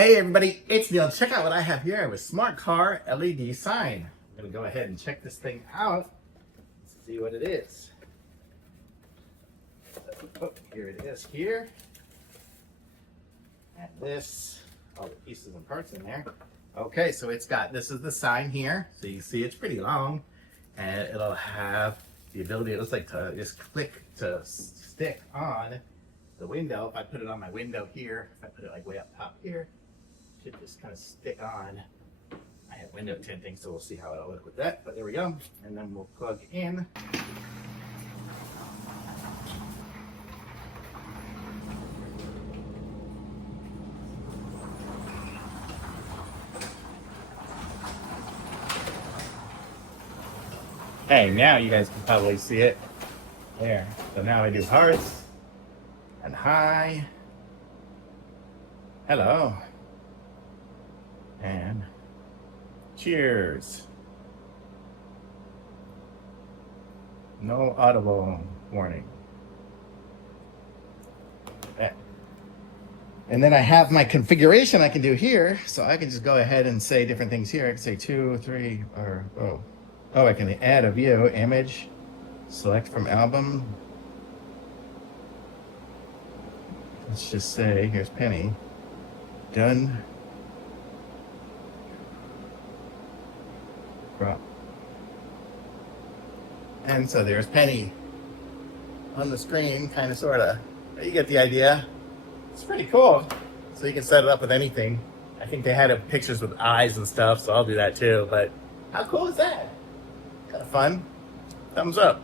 Hey everybody, it's Neil. Check out what I have here. I have a smart car LED sign. I'm gonna go ahead and check this thing out. Let's see what it is. Oh, here it is here. And this, all the pieces and parts in there. Okay, so it's got, this is the sign here. So you see it's pretty long. And it'll have the ability, it looks like to just click to stick on the window. If I put it on my window here, if I put it like way up top here, it should just kind of stick on. I have window tinting, so we'll see how it'll look with that. But there we go. And then we'll plug in. Hey, now you guys can probably see it. There. So now I do hearts and hi. Hello. And cheers. No audible warning. Okay. And then I have my configuration I can do here. So I can just go ahead and say different things here. I can say 2, 3, or oh, I can add a view, image, select from album. Let's just say, here's Penny. Done. Crop. And so there's Penny on the screen, kind of, sort of. You get the idea. It's pretty cool. So you can set it up with anything. I think they had pictures with eyes and stuff, so I'll do that too. But how cool is that? Kind of fun. Thumbs up.